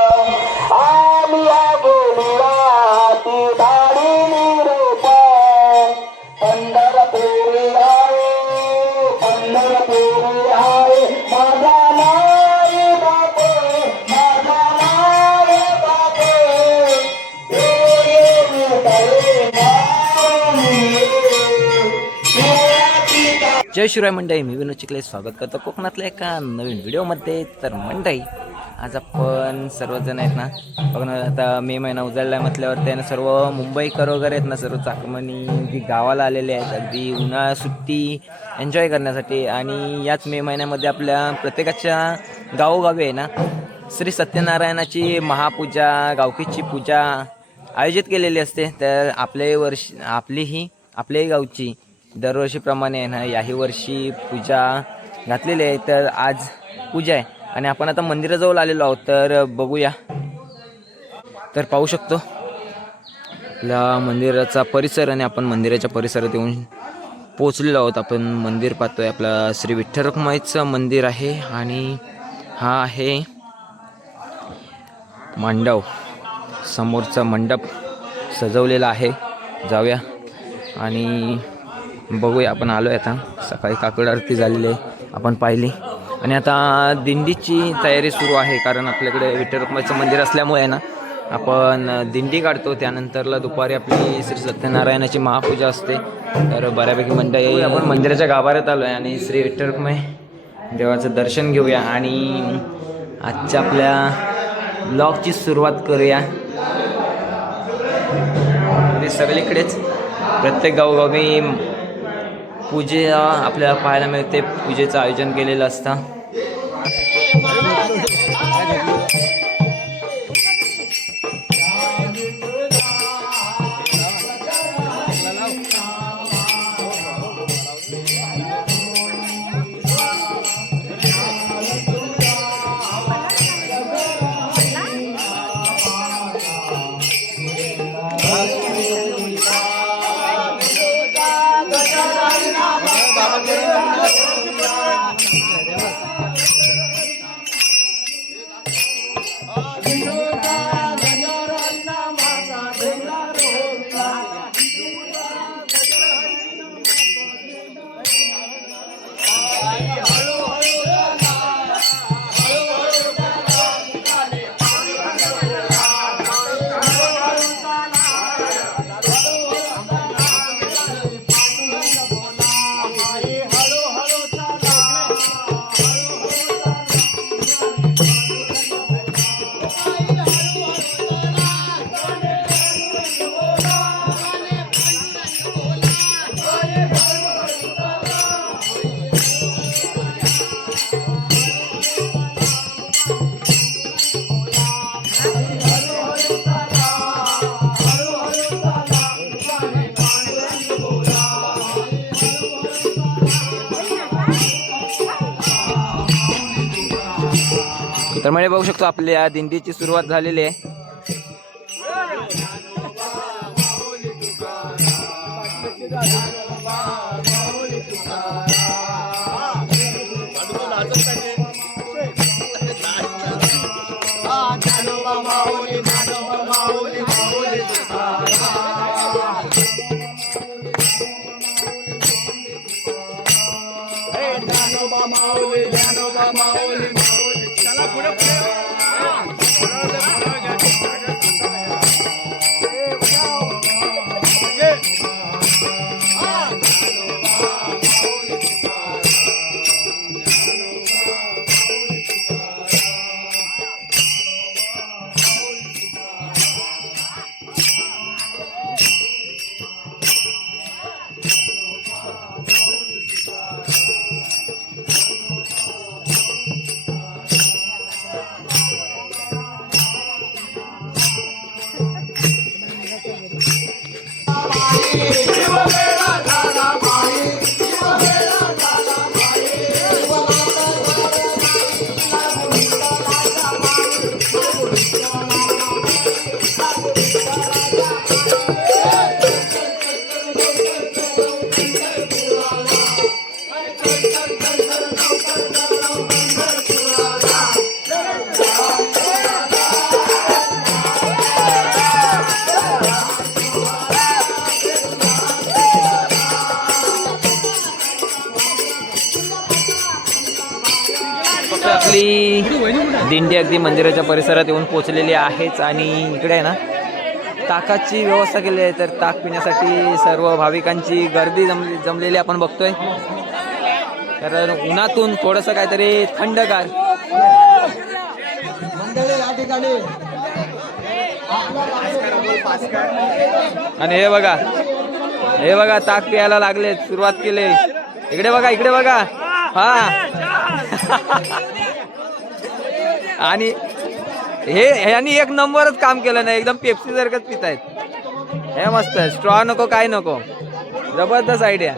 आलिया बोलिया ती दाढी निरूप पंढरपुरी आहे पंढरपुरी आहे माझा नाय बापे माझा नाय बापे जय शिवराय मंडळी, मी विनोद चिखले स्वागत करतो कोकणातल्या एका नवीन व्हिडिओमध्ये. तर मंडळी, आज आपण सर्वजण आहेत ना, बघ ना, आता मे महिना उजळला आहे म्हटल्यावर त्यानं सर्व मुंबईकर वगैरे आहेत ना, सर्व चाकरमानी जी गावाला आलेले आहेत अगदी उन्हाळा सुट्टी एन्जॉय करण्यासाठी. आणि याच मे महिन्यामध्ये आपल्या प्रत्येकाच्या गावोगावी आहे ना श्री सत्यनारायणाची महापूजा, गावकीची पूजा आयोजित केलेली असते. तर आपल्याही गावची दरवर्षीप्रमाणे आहे ना, याही वर्षी पूजा घातलेली आहे. तर आज पूजा आहे आणि आपण आता मंदिराजवळ आलेलो आहोत. तर बघूया. तर पाहू शकतो आपल्या मंदिराचा परिसर आणि आपण मंदिराच्या परिसरात येऊन पोचलेलो आहोत. आपण मंदिर पाहतोय, आपलं श्री विठ्ठल रखुमाईचं मंदिर आहे आणि हा आहे मांडव. समोरचा मंडप सजवलेला आहे. जाऊया आणि बघूया. आपण आलो आहे आता, सकाळी काकड आरती झालेली आहे आपण पाहिली आणि आता दिंडीची तयारी सुरू आहे. कारण आपल्याकडे विठ्ठल रखुमाईचं मंदिर असल्यामुळे ना आपण दिंडी काढतो. त्यानंतरला दुपारी आपली श्री सत्यनारायणाची महापूजा असते. तर बऱ्यापैकी मंडळी आपण मंदिराच्या गाभाऱ्यात आलो आहे आणि श्री विठ्ठल रखुमाई देवाचं दर्शन घेऊया आणि आजच्या आपल्या ब्लॉगची सुरुवात करूया. सगळीकडेच प्रत्येक गावोगावी पूजा आपल्याला पाहायला मिळते. पूजेचं आयोजन केलेलं असतं. तर म्हणजे बघू शकतो आपल्या दिंडीची सुरुवात झालेली आहे. मंडळी दिंडी अगदी मंदिराच्या परिसरात येऊन पोहोचलेली आहेच आणि इकडे आहे ना ताकाची व्यवस्था केली आहे. तर ताक पिण्यासाठी सर्व भाविकांची गर्दी जमलेली आपण बघतोय. तर उन्हातून थोडंसं काहीतरी थंडगार आणि हे बघा ताक प्यायला लागले, सुरुवात केली. इकडे बघा हा आणि ह्यांनी एक नंबरच काम केलं नाही, एकदम पेप्सी सारखंच पितायत. हे मस्त स्ट्रॉ नको काय नको, जबरदस्त आयडिया.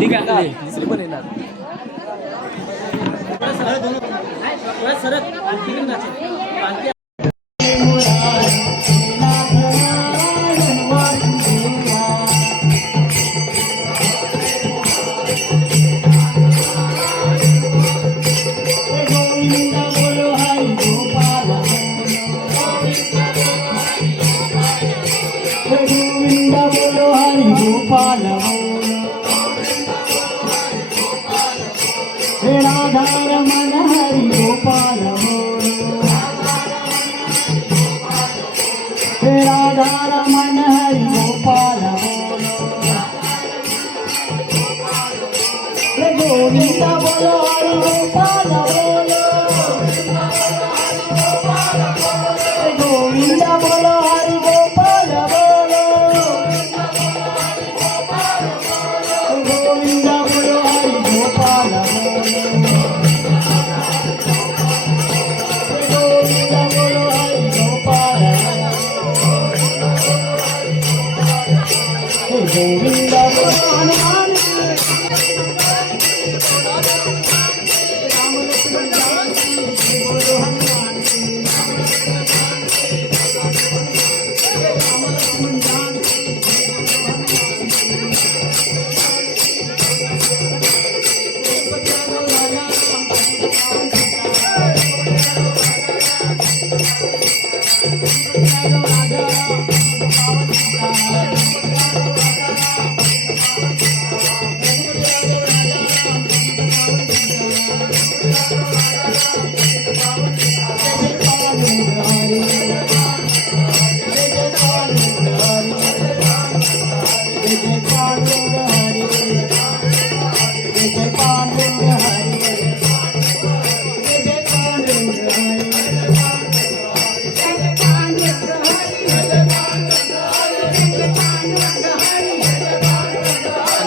ठीक आहे दुसरी पण येणार.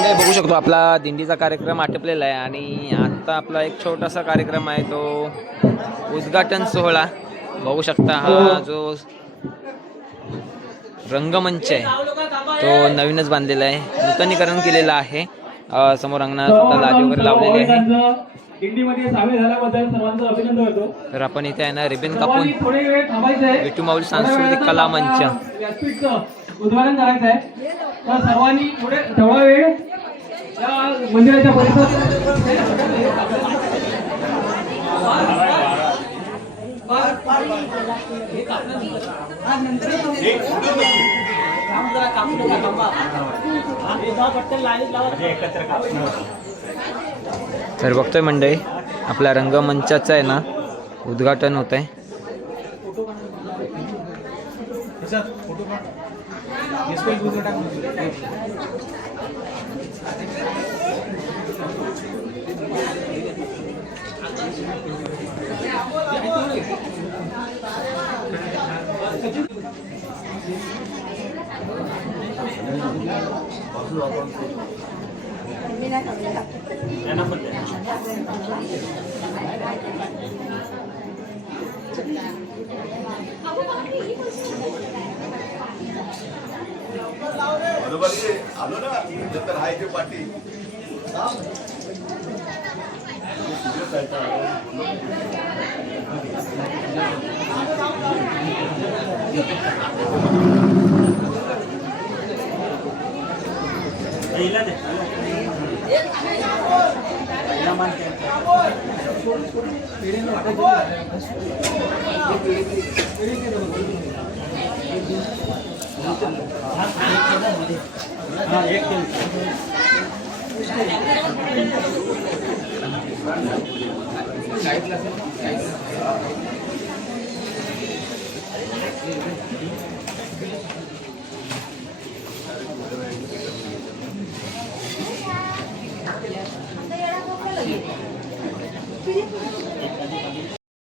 म्हणजे बघू शकतो आपला दिंडीचा कार्यक्रम आटपलेला आहे आणि आता आपला एक छोटासा कार्यक्रम आहे तो उद्घाटन सोहळा बघू शकता. हा जो रंगमंच आहे तो नवीनच बांधलेला आहे, नूतनीकरण केलेलं आहे. समोर अंगणात सुद्धा लादी वगैरे लावलेली आहे. दिंडीमध्ये सामील झाल्याबद्दल सर्वांचं अभिनंदन करतो. तर आपण इथे आहे ना रिबन कापून थोडे वेळ थांबायचंय. विठू माऊली सांस्कृतिक कला मंच व्यासपीठचं उद्घाटन करायचं आहे. तर सर्वांनी थोडा वेळ या मंदिराच्या परिसरात तर बघतोय मंडळी आपल्या रंगमंचाचं आहे ना उद्घाटन होत आहे. आलो ना नंतर हाय ते पाठी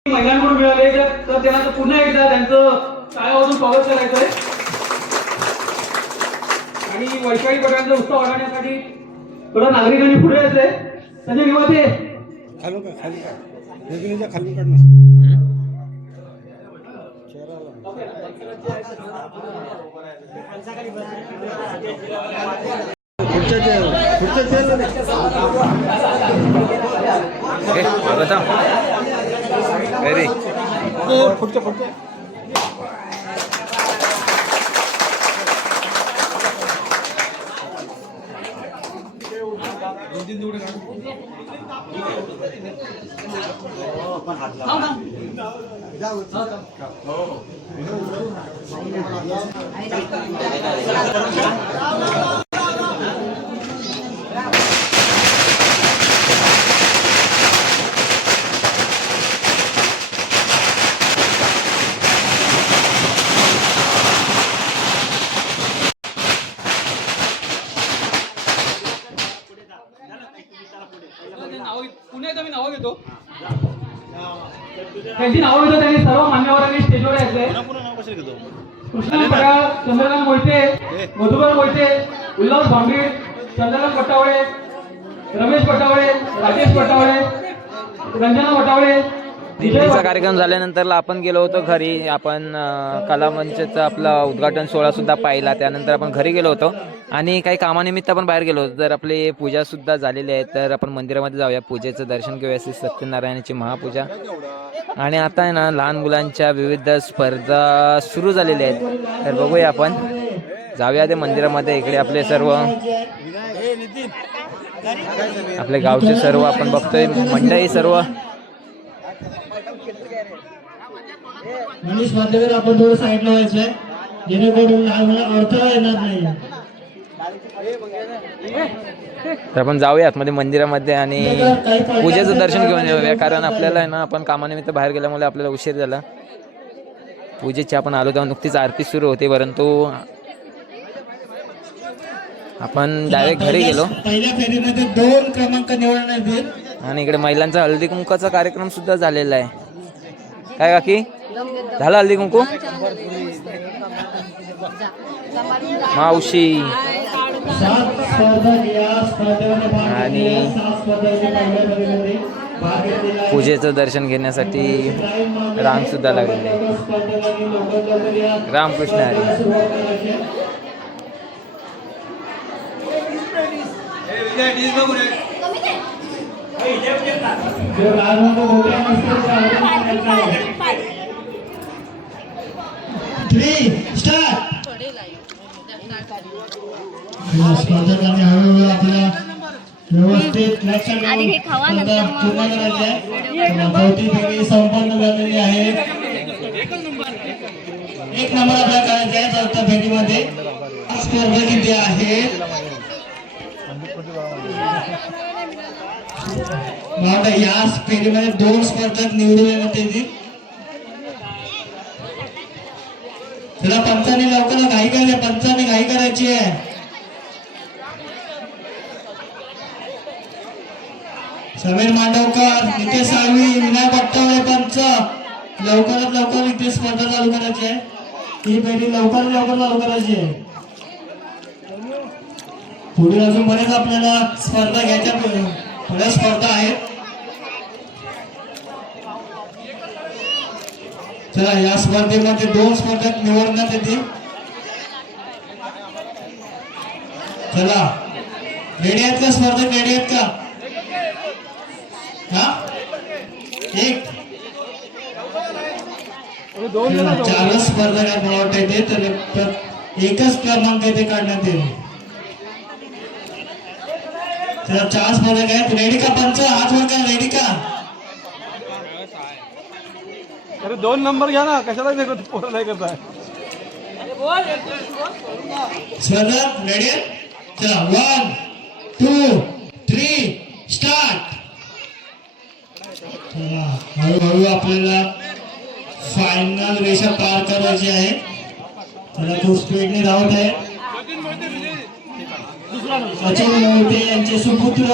महिलांकडून मिळाले तर त्यांना पुन्हा एकदा त्यांचं टाळ्यावाजून स्वागत करायचंय आणि वैशाखी पटांचा उत्सव वाढवण्यासाठी थोडं नागरिकांनी पुढे यायचंय. संजय निवासे खालून खालून काढणं पुढच्या पुण्याचं मी नाव घेतो, त्यांची नावं घेतो. त्यांनी सर्व मान्यवरांनी स्टेजवर यायचंय. कृष्णा पडाळ, चंद्रकांत मोहिते, मधुकर मोहिते, उल्हास भांबीड, चंद्रकांत पटावळे, रमेश पटावळे, राजेश पटावळे, रंजना पटावळे. दिंडीचा कार्यक्रम झाल्यानंतर आपण गेलो होतो घरी. आपण कलामंचचा आपला उद्घाटन सोहळा सुद्धा पाहिला. त्यानंतर आपण घरी गेलो होतो आणि काही कामानिमित्त आपण बाहेर गेलो होतो. तर आपली पूजा सुद्धा झालेली आहे. तर आपण मंदिरामध्ये जाऊया, पूजेचं दर्शन घेऊया. श्री सत्यनारायणाची महापूजा. आणि आता आहे ना लहान मुलांच्या विविध स्पर्धा सुरू झालेल्या आहेत. तर बघूया, आपण जाऊया ते मंदिरामध्ये. इकडे आपले सर्व आपले गावचे सर्व आपण बघतोय मंडळी सर्व मनीष माध्यमेला आपण थोडं साईडला व्हायचंय जेणेकरून अडथळा येणार नाही. तर आपण जाऊया आतमध्ये मंदिरामध्ये आणि पूजेचं दर्शन घेऊन येऊया, कारण आपल्याला आहे ना आपण कामानिमित्त बाहेर गेल्यामुळे आपल्याला उशीर झाला. पूजेची आपण आलो तेव्हा नुकतीच आरती सुरू होती, परंतु आपण डायरेक्ट घरी गेलो. पहिल्या फेरीमध्ये 2 क्रमांक निवडण्यात येईल आणि इकडे महिलांचा हळदी कुंकूचा कार्यक्रम सुद्धा झालेला आहे. काय काकी झालं हळदी कुंकू? मावशी आणि पूजेचं दर्शन घेण्यासाठी रांग सुद्धा लागलेली आहे. रामकृष्ण हरी. स्पर्धकांनी हळूहळू आपला व्यवस्थित पूर्ण करायचे आहे. चौथी फेरी संपन्न झालेली आहे. 1 नंबर आपल्याला करायचा आहे चौथ्या फेरीमध्ये. स्पर्धा किती आहेत? या फेरीमध्ये 2 स्पर्धक निवडून येण्यात येतील. चला पंचाने लवकर घाई करायची, पंचाने घाई करायची आहे. समीर मांडवकर, नितेश साळवी, विनायक पट्टावळे पंच, लवकरात लवकर इथे स्पर्धा चालू करायची आहे. ही फेरी लवकरात लवकर चालू करायची आहे. पुढील अजून बरेच आपल्याला स्पर्धा घ्यायच्या, थोड्या स्पर्धा आहेत. चला या स्पर्धेमध्ये 2 स्पर्धक निवडण्यात येतील. चला रेडी आहेत का स्पर्धक? रेडी आहेत का? हा 1 4 स्पर्धक आहेत मला वाटतं इथे, तर एकच क्रमांक इथे काढण्यात येईल. चला 4 स्पर्धक आहेत. रेडी का पंच? हात वर का? रेडी का? अरे 2 नंबर घ्या ना, कशाला पोरं नाही करताय. स्पर्धक रेडी आहेत? चला 1 2 3 स्टार्ट. हळूहळू आपल्याला फायनल रेषा पार करायची आहे. त्याला खूप स्पीडने धावत आहे. सचिन मोहिते यांचे सुपुत्र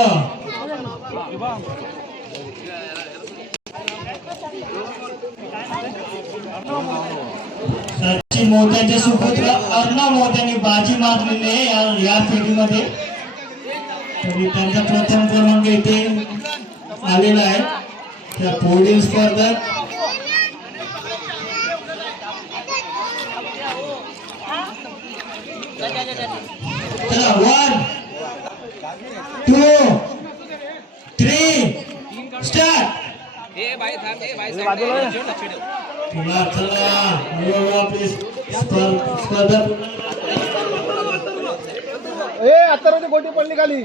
सचिन मोत्यांचे सुपुत्र अर्णव मोत्यांनी बाजी मारलेली आहे या फेरीमध्ये. तरी त्यांचा प्रथम क्रमांक इथे आलेला आहे. त्या पुढील स्पर्धक चला 1 2 3 स्टार्ट. चला हळूहळू आपली स्पर्धा आता गोटी पडली खाली.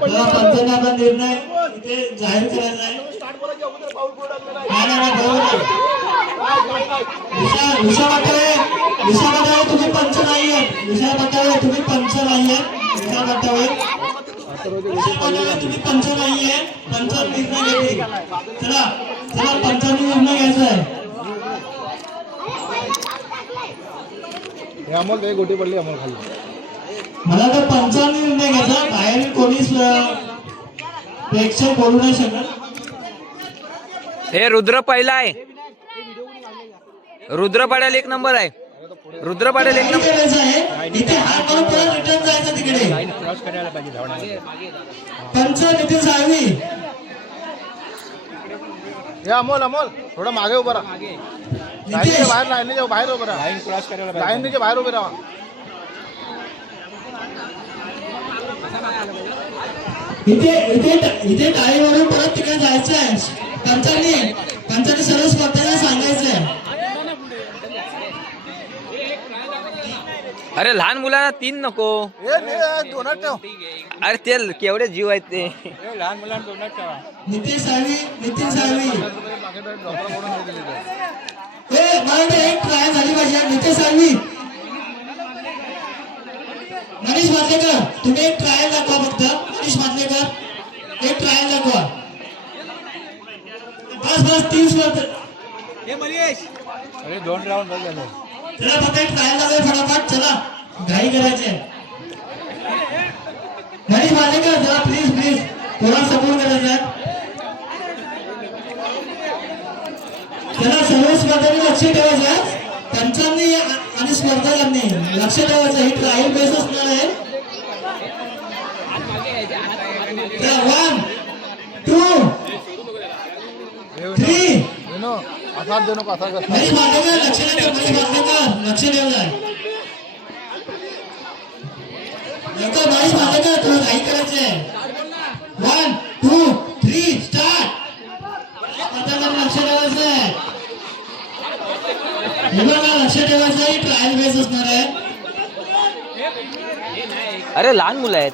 पंचांचा निर्णय इथे जाहीर करायचा आहे. विशा पटाळे तुम्ही पंच नाही आहेत. विशा पटाळे तुम्ही पंच नाही आहेत. विशा पटाळे तुम्ही पंच नाही आहे. पंच निर्णय घेतील. चला चला पंचांनी निर्णय घ्यायचा आहे. अमोल गोटी पडली अमोल खाली. मला तर पंचांनी निर्णय घ्यायचा. बाहेर कोणीच प्रेक्षक बोलू नाही शकत. हे रुद्र पहिला आहे. रुद्र पाड्याला 1 नंबर आहे. रुद्र पाड्याला 1 नंबर. इथे हात करून परत रिटर्न जायचं तिकडे. पंच नितीन साळवी. हे अमोल अमोल थोडं मागे उभं राहा. बाहेर लाईनच्या बाहेर उभं राहा. लाईनच्या बाहेर उभे राहा. इथे इथे इथे टाळीवरून परत तिकडे जायचं आहे. पंचांनी सर्व स्पर्धकांना सांगायचं आहे. अरे लहान मुलांना 3 नको. दोनात ठेव. अरे ते केवढे जीव आहेत ते. लहान मुलांना दोनात ठेवा. नितीन साळवी मागे डॉक्टर म्हणून हे दिले ते. मला एक ट्रायल झाली पाहिजे. नितीन साळवी, मनीष मांजरेकर, तुम्ही एक ट्रायल दाखवा फक्त. मनीष मांजरेकर, एक ट्रायल दाखवा. बस 3 स्पर्धा. अरे 2 राऊंड बस झाले. चला फक्त एक ट्रायल दाखवा फटाफट. चला घाई करायचे. मनीष मांजरेकर जरा प्लीज थोडा सपोर्ट करायचा. चला सर्व स्पर्धांनी लक्ष ठेवायचं. पंचांनी आणि स्पर्धकांनी लक्ष ठेवायचं. ही ट्रायल बेस असणार आहे. 1 2 3. असाच देऊ नको. असाच मनीष मांजरेकर लक्ष ठेवा. मनीष मांजरेकर लक्ष ठेवा. लवकर मनीष मांजरेकर तुला घाई करायचंय. 1 2 3 स्टार्ट. स्पर्धकांनी लक्ष ठेवायचंय. हे बघा लक्ष ठेवायचं. ही ट्रायल बेस असणार आहे. अरे लहान मुलं आहेत.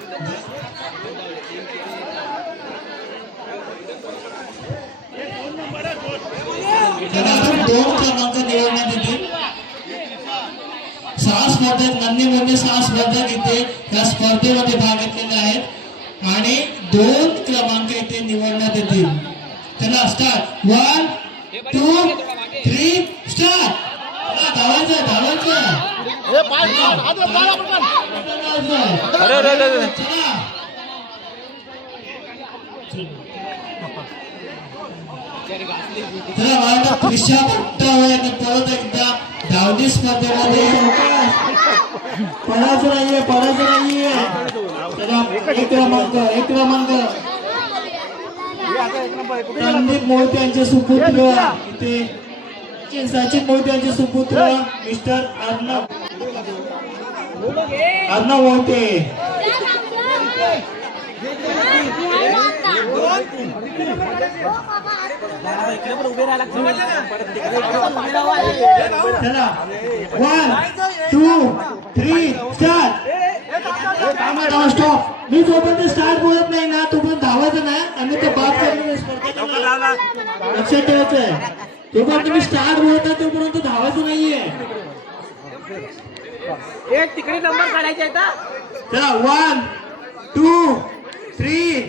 त्याला आपण 2 क्रमांक निवडण्यात येतील. 6 स्पर्धक नन्हे 6 स्पर्धक इथे या स्पर्धेमध्ये भाग घेतलेले आहेत आणि 2 क्रमांक इथे निवडण्यात येतील. चला स्टार्ट. 1 2 3 स्टार्ट. धावायचं. अरे चला मला त्रिशा भट्टावर परत एकदा धावणी स्पर्धेमध्ये पडायचं नाहीये. एक क्रमांक रणदीप मोहिते यांचे सुपुत्र इथे सचिन मोहिते यांचे सुपुत्र मिस्टर अर्णव मोहिते. चला 1 2 3 स्टार्ट. स्टॉप. मी जोपर्यंत स्टार्ट बोलत नाही ना तोपर्यंत धावायचं नाही आणि ते बाद करून स्पर्धा लक्षात ठेवायचं आहे. जोपर्यंत मी स्टार्ट बोलत नाही तोपर्यंत धावायचं नाहीये. एक तिकडे नंबर काढायचा आहे का? चला 1 2 3.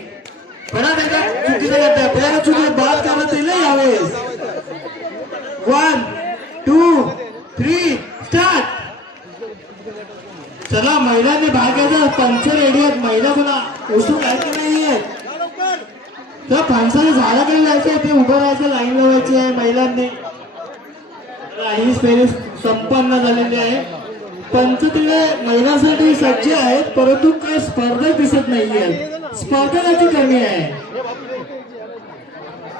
परत एकदा चुकीचं करताय. पहिल्या चुकीचं बाद करत येईल यावेळेस. 1 2 3 स्टार्ट. चला महिलांनी भाग घ्यायचा. पंच रेडी आहेत. महिला कोणा उत्सुक आहेत की नाही आहेत. तर फणसाने झाडाकडे जायचं ते उभं राहायचं. लाईन लावायची आहे महिलांनी. ही फेरी संपन्न झालेली आहे. पंच तिकडे महिलांसाठी सज्ज आहेत परंतु काही स्पर्धक दिसत नाहीये. स्पर्धकाची कमी आहे.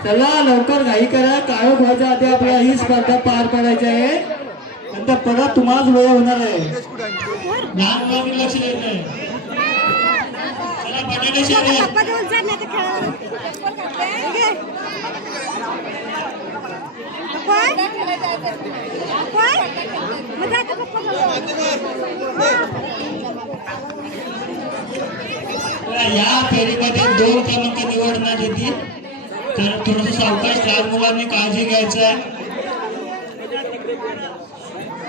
चला लवकर घाई करा. काळोख व्हायच्या आधी आपल्याला ही स्पर्धा पार पाडायची आहे. नंतर परत तुम्हालाच वेळ होणार आहे. लहान मुलांनी लक्ष देत नाही. चला बटाटे शर्यत. या फेरीमध्ये 2 क्रमांक निवडण्यात येतील. तर थोडस सावकाश लहान मुलांनी काळजी घ्यायचं आहे.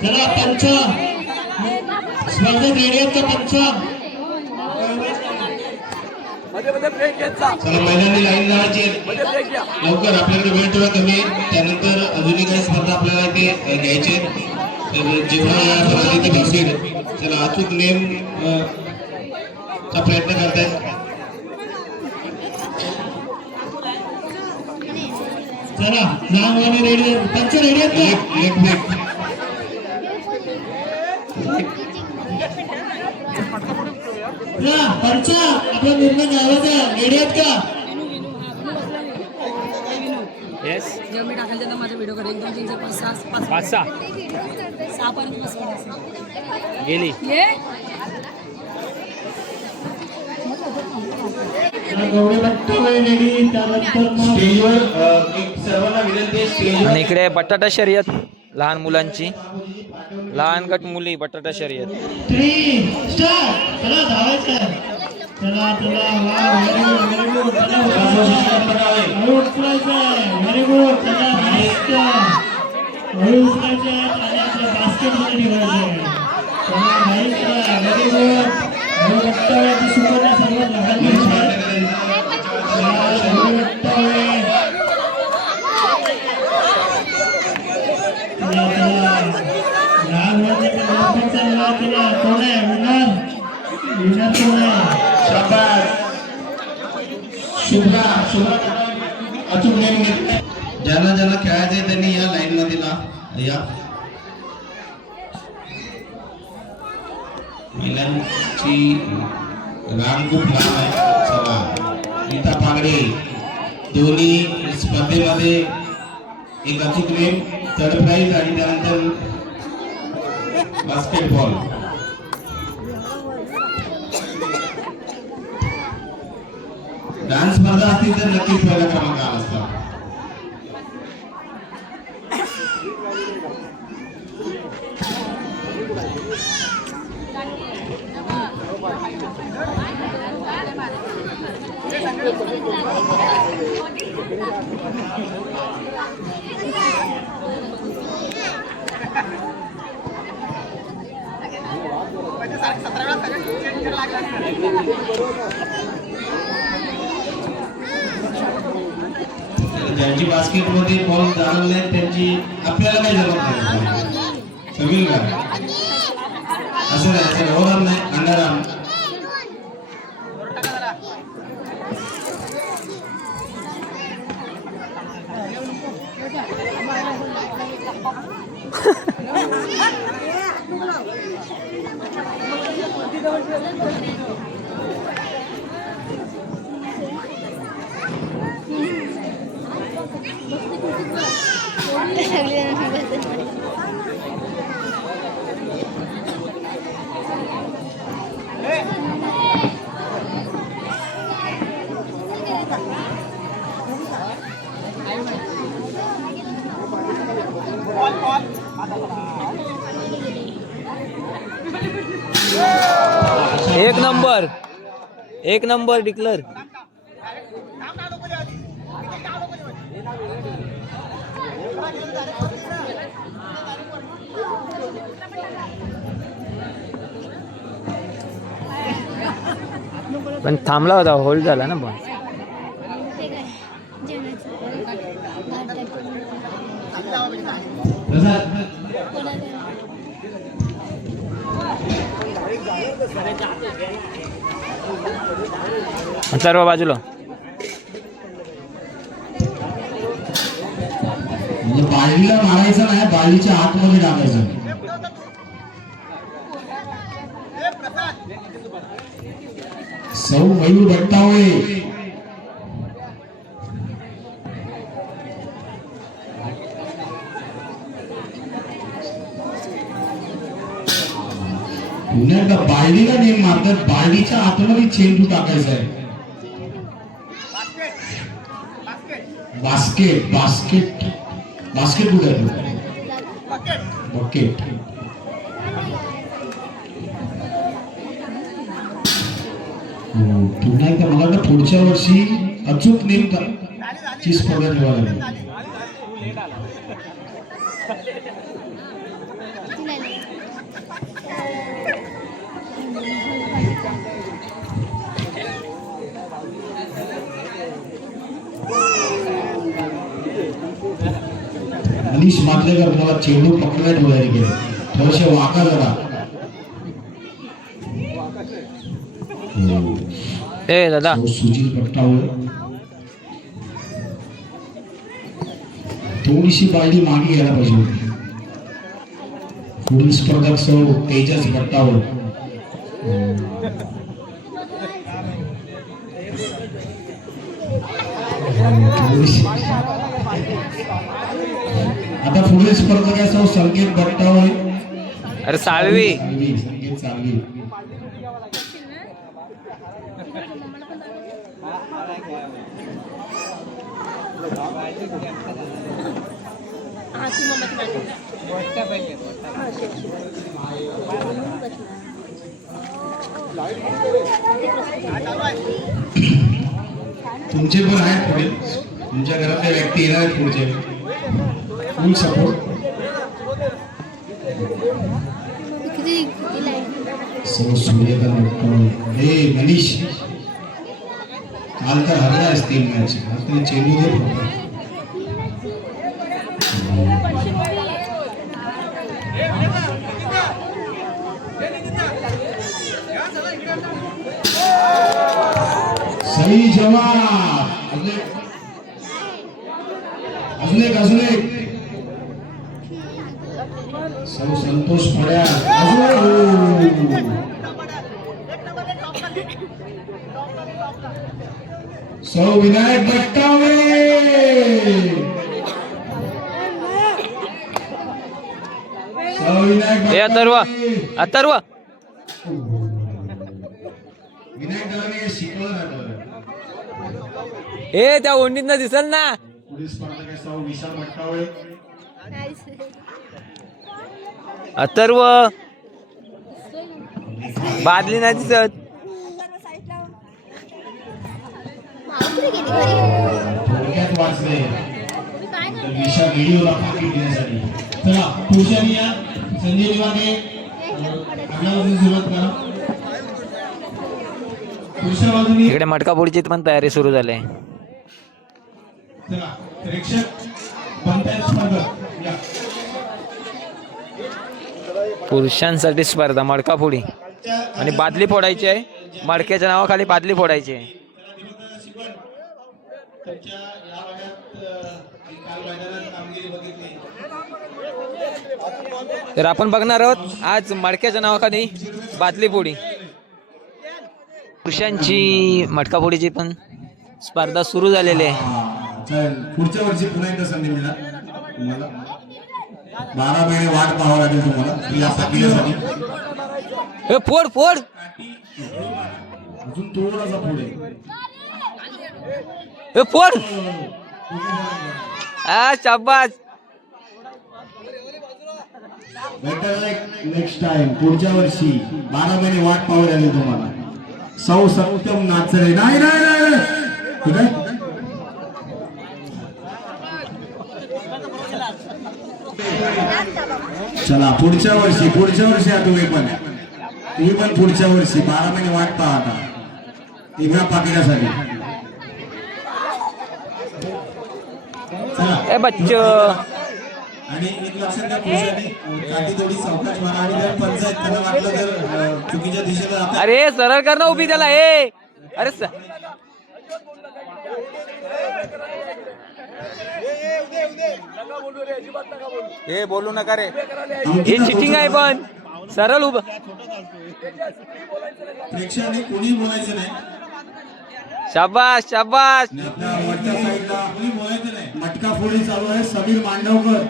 चला पंच स्पर्धक रेडी आहेत का? पंच चला महिलांनी लाईन लावायची. लवकर आपल्याकडे वेळ थोडा कमी आहे. त्यानंतर अजूनही काही स्पर्धा आपल्याला इथे घ्यायचे. तर जेव्हा या स्पर्धेत बसेल चला अचूक नेम चा प्रयत्न करतायत. चला लहान मुलांनी रेडी आहेत. पंच रेडी आहेत का? पंच आपला निर्णय घ्यावायचा. रेडी आहेत का? जेव्हा मी टाकायचं ना माझ्या व्हिडिओकडे 1 2 3 4 5 6 पर्यंत बस गेली. सर्वांना विनंती आहे. आणि इकडे बटाटा शर्यत लहान मुलांची. लहान गट मुली बटाटा शर्यत. 3 स्टार्ट. चला धावायचं. चला चला वा व्हेरी गुड चला व्हेरी गुड चला मस्त हळू उचलायचं आणि आपल्या बास्केटमध्ये ठेवायचं. चला भाई चला व्हेरी गुड. हळू गट्टावरती सुपर सर्वात लहान मुलं आहे. हळू गट्टावर चला चला लहान मुलांचा कोण आहे विनर विनर कोण आहे. शाबास शुभ्रा शुभ्रा अचूक नेम घेतले. ज्यांना ज्यांना खेळायचे त्यांनी या लाईन मध्ये या. महिलांची रांग खूप लांब आहे. चला नीता पागडे दोन्ही स्पर्धेमध्ये एक अचूक नेम थर्ड प्राइज आणि त्यानंतर बास्केटबॉल. डान्स स्पर्धा असतील तर नक्कीच पहिला क्रमांक आला असता. ज्यांची बास्केटमध्ये बॉल जाणार नाही त्यांची आपल्याला काही जमत नाही. सगळी का असं नाही असं ओव्हरआर्म नाही अंडरआर्म. एक नंबर डिक्लेअर. पण थांबला होता होल्ड झाला ना बॉल. सर्व बाजूला म्हणजे बाळीला मारायचं नाही बाळीच्या आतमध्ये टाकायचं. सौ मयूर भट्टावळे पुण्यात बाळडीला नेम मारतात. बाळडीच्या आतमध्ये चेंडू टाकायचा आहे. बास्केट बास्केट बास्केट कुठे आहे. बकेट पुन्हा एकदा मला वाटतं पुढच्या वर्षी अचूक नेम ची स्पर्धा ठेवायला लागेल. मनीष मातलेकर मला चेंडू पकडण्यात वगैरे गेले थोडेसे वाका जरा. दादा सुजित भट्टावळे थोडीशी बाळडी मागे घ्यायला पाहिजे होती. पुढील स्पर्धक सौ तेजस भट्टावळे. आता पुढील स्पर्धक आहे सौ संकेत भट्टावळे. अरे साळवी संकेत साळवी. हा तू मम्मा तुमचे पण आहेत पुढे, तुमच्या घरातल्या व्यक्ती येणार आहेत पुढचे, फुल सपोर्ट. सूर्यकांत हे मनीष काल तर हरला असतील मॅच, आता चेंडू दे फक्त. सही जवाब. अजून एक सौ संतोष पड्या. सौ विनायक बट्टावे. सौ विनायक हे अथर्व अथर्व विनायक दादाने शिकवलं ना. ए त्या ओंडीत दिसल ना. पुढील स्पर्धक आहे सौ विशाल बट्टावे. अथर्व बादली नाही दिसत. थोडक्यात वाचले विशाल व्हिडिओला पाकिट देण्यासाठी. चला पुढच्या या संजय विभागे आपल्याला सुरुवात करा. पुढच्या बाजूने इकडे मटकाफोडीची पण तयारी सुरू झाली. चला प्रेक्षक बनतायत स्पर्धक या. पुरुषांसाठी स्पर्धा मडकाफोडी आणि बादली फोडायची आहे. मडक्याच्या नावाखाली बादली फोडायची आहे. तुमच्या या भागात काल मैदानात कामगिरी बघितली. तर आपण बघणार आहोत आज मडक्याच्या नावाखाली बादली फोडी. पुरुषांची मटकाफोडीची पण स्पर्धा सुरू झालेली आहे. चल पुढच्या वर्षी पुन्हा एकदा संधी मिळणार तुम्हाला. 12 महिने वाट पाहावं लागेल तुम्हाला या पाकिल्यासाठी. हे फोड फोड अजून थोडासा पुढे. हे फोड. हा शाबास. नेक्स्ट टाइम पुढच्या वर्षी 12 महिने वाट पाहावी लागेल तुम्हाला. सौ सत्यम नाचरे. नाही नाही नाही ठीक आहे. चला पुढच्या वर्षी या तुम्ही पण पुढच्या वर्षी 12 महिने वाट पाहा आता एका पाकिटासाठी. ए बच्च आणि एक लक्षात घ्या पुढच्याने काठी थोडी सावकाश मारा आणि जर पंचायत त्यांना वाटलं तर चुकीच्या दिशेला जातात. अरे सरळ कर ना उभी त्याला. ए अरे हे बोलू नका रे. हे चिटिंग आहे पण सरळ उभं. प्रेक्षकांनी कोणी बोलायचं नाही. शाबास शाबास. आपल्या वरच्या साईडला कोणी बोलायचं नाही. मटका फोडी चालू आहे. समीर मांडवकर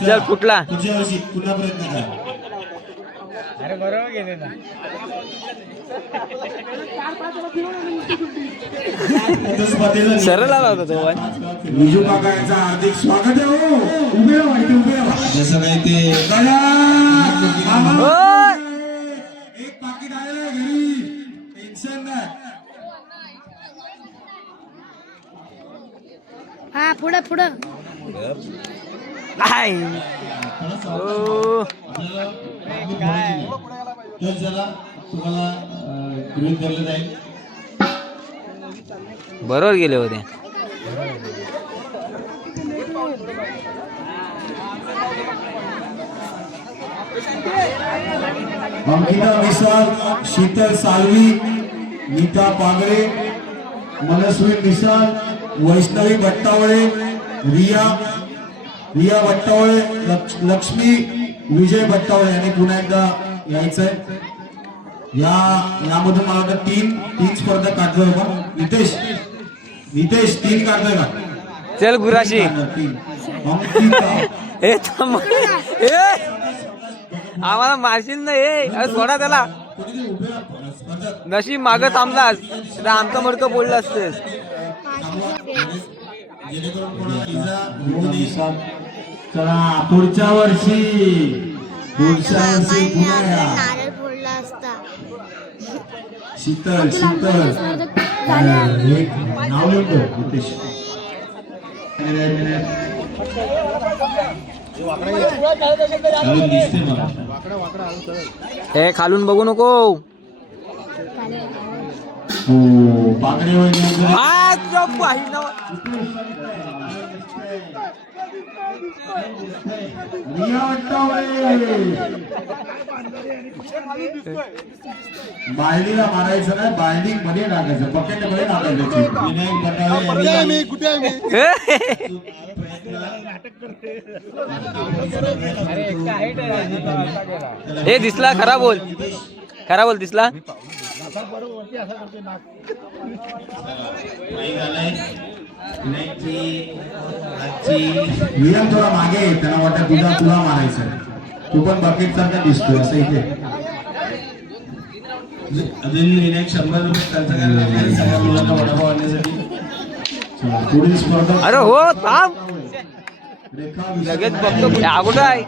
चल कुठला. पुढच्या वर्षी पुन्हा प्रयत्न करा. अरे बरोबर गेले ना. सरळ आला होता तो पण. विजू काका यांचं हार्दिक स्वागत आहे. हो उभे राहा माहिती उभे राहा. जसं काही ते एक पाकिट आलेलं आहे घरी. टेन्शन नाही. हा पुढं पुढं. आय. ओ. तर जरा तुम्हाला गृहीत धरलं जाईल. बरोबर गेले होते. अंकिता मिसाल, शीतल सालवी, नीता पागळे, मनस्वी मिसाल, वैष्णवी बट्टावळे, रिया बट्टावळे, लक्ष्मी विजय बट्टावळे यांनी पुन्हा एकदा यायचंय. यामधून मला वाटतं तीन स्पर्धा काढतोय का नितेश 3 काढतोय का. चल गुराशी. ए थांब. ए आम्हाला मारशील ना. ए सोडा त्याला. नशीब मागं थांबलास तर आमचं मडकं बोललं असतेस. जेणेकरून कोणाला इजा होऊ नये. चला पुढच्या वर्षी पुन्हा या. नारळ फोडला असता. शीतल एक नाव लिहून ठेव, नितेश. चालून दिसते मला. हे खालून बघू नको. हो पाकडे वगैरे आज पाहिलं बायडीला मारायचं नाही, बायडिंग मध्ये टाकायचं, बकेट मध्ये टाकायचं. विनायक पटाळे कुठे आहे मी कुठे आहे मी हे दिसला खरा बोल, खरा बोल दिसला. नाही झालंय. विनायकची आजची वियम थोडा मागे आहे, त्यांना वाटतं तुला मारायचं, तू पण बकेट सारखा दिसतो असं इथे. अजून विनायक 100 रुपये खर्च करायला लागले सगळ्या मुलांना वडापाव आणण्यासाठी. चला, पुढील स्पर्धा. अरे हो थांब, रेखा लगेच बघतो कुठे अगोदर आहे.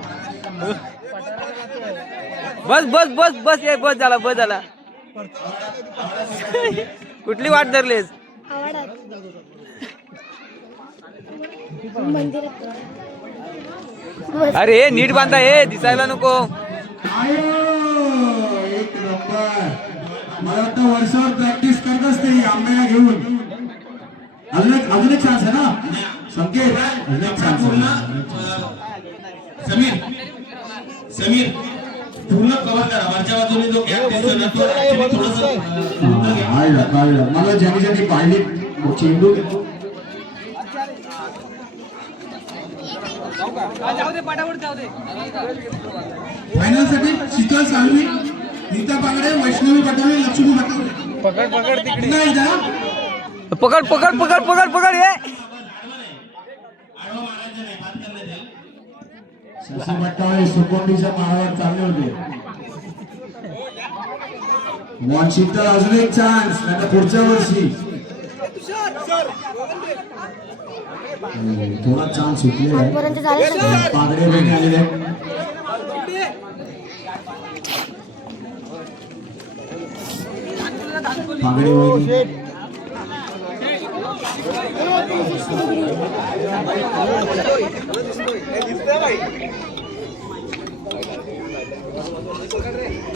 बस बस बस बस ये, बस झाला बस झाला. कुठली वाट धरलीस? अरे हे नीट बांधा, हे दिसायला नको. आयो, एक नंबर. मला वाटतं वर्षावर प्रॅक्टिस करत असते ही आंब्याला घेऊन. अजून एक चान्स आहे ना संकेत, अजून एक चान्स समीर पूर्ण कव्हर करा. वरच्या बाजूने जो गॅप दिसतोय ना तो actually थोडंसं काढलं. मला ज्यांनी ज्यांनी पाहिली चेंडू फायनल साठी शीतल साळवी, नीता पांगडे, वैष्णवी पटाळे, लक्ष्मी पटाळे. पकड पकड तिकडे, नाही का? पकड पकड पकड पकड पकड ये. शशी पटाळे सुकोंडीच्या माळावर चालले होते. वन शीतल, अजून एक चान्स, आता पुढच्या वर्षी थोडा चान्स सुटलेला आहे. पागडे बहिणी आलेले आहेत. पागडे बहिणी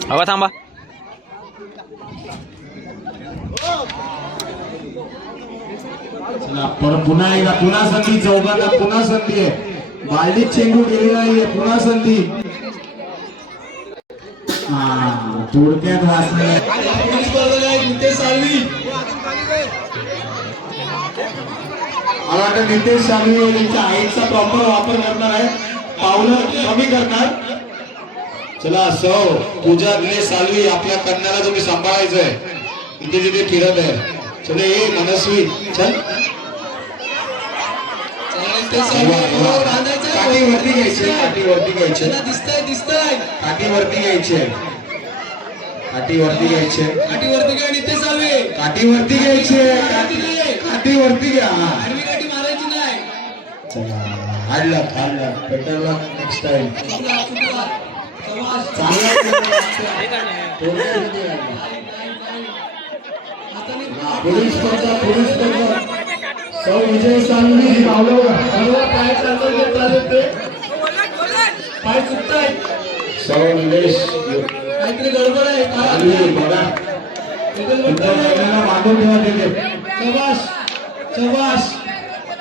हवा थांबा. चला, पुन्हा एकदा पुन्हा संधी, चौघांना पुन्हा संधी आहे. बालडीत चेंडू गेलेला नाहीये, पुन्हा संधी. थोडक्यात वाचले. नितेश साळवी. मला वाटतं नितेश साळवी यांच्या आईचा प्रॉपर वापर करणार आहे, पावलं कमी करणार. चला सौ पूजा गणेश साळवी, आपल्या कन्याला तुम्ही सांभाळायचंय. इथे जिथे फिरत आहे. चले ये मनस्वी, चल. काठी वरती घ्यायची, काठी वरती घ्यायची, दिसतंय काठी वरती घ्यायची, काठी वरती घ्यायची, काठी वरती घ्या. नितेश साळवी, काठी वरती घ्यायची, काठी वरती घ्या. आडवी काठी मारायची नाही. चला, हाडलं पेटरला नेक्स्ट टाइम. पुढील स्पर्धा सौ विजय साळवी. पाय चुकताय. सौ निलेश काहीतरी गडबड आहे. साळवी बघा, मागून ठेवा तिथे. शबाश शबाश.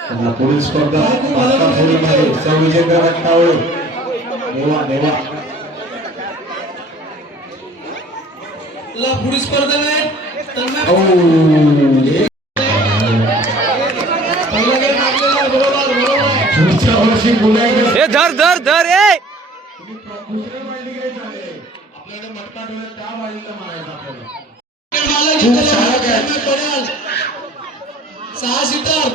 चला, पुढील स्पर्धा पुढील सौ विजय गटावळे. देवा देवा, पुढील स्पर्धा नाही. पुढच्या वर्षी पुन्हा एकदा हे धर धर धर ए. दुसऱ्या बाजूला घ्यायचं आहे. आपल्याकडे मटका ठेवला त्या बाजूला मारायचं आपल्याला. सहा सीटर.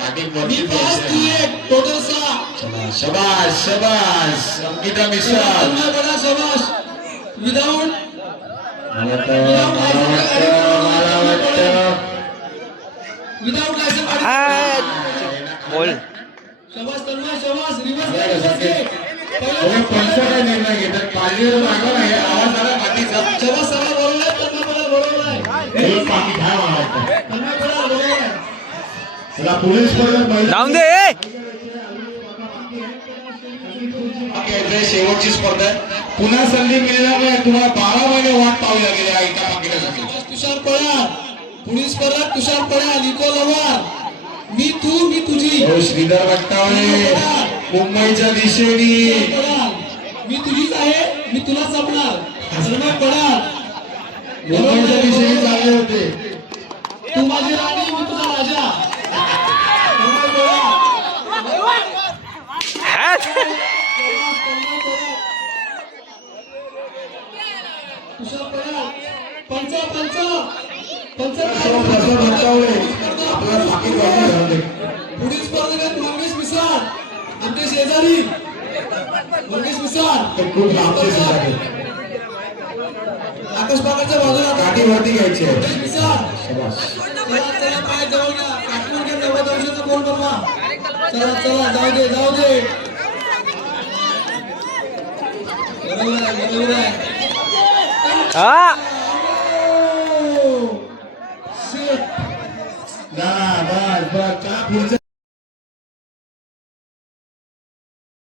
काठी मी वरती 5 तू घ्यायची. 1 टोटल 6. चला, शबाश शबाश अंकिता मिश्रा. बडा शबाश. विदाउट मला वाटतं विदाउट लायसन. बोल शबास तन्मय शबास रिवर्स घे पंच काय निर्णय घेतात पालीवर लागला नाही आवाज आला पाठीचा शबास सगळं बरोबर आहे बरोबर आहे एक पाठी काय म्हणायचं तन्मय बरोबर आहे चला पोलीस स्पर्धेत महिला जाऊन दे शेवटची स्पर्धा आहे पुन्हा संधी मिळणार नाही तुम्हाला 12 महिने वाट पाहावी लागेल या एका पाकिटासाठी तुषार पळ्या पुढील स्पर्धेत तुषार पळ्या निको लवार मी तू मी तुझी श्रीधर भट्टावळे मुंबईच्या दिशेने मी तुझीच आहे मी तुला जपणार तन्मय पळ्या मुंबईच्या दिशेने चालले होते तू माझी राणी मी तुझा राजा तन्मय पळ्या तुषार पळ्या पंच पंच पंच भट्टावळे आपल्याला पाकिट वाटून झाले पुढील स्पर्धेत मंगेश मिसाळ आमचे शेजारी मंगेश मिसाळ ते खूप लांबचे झाले आकाश बागाच्या बाजूला काठी वरती घ्यायची आहे मंगेश मिसाळ शाबास. चला पाय जवळ घ्या काटून घ्या 90 वर्षाचा कोण बनवा चला चला जाऊ दे बरोबर आहे हा Shit. बस का पुढचं